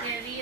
very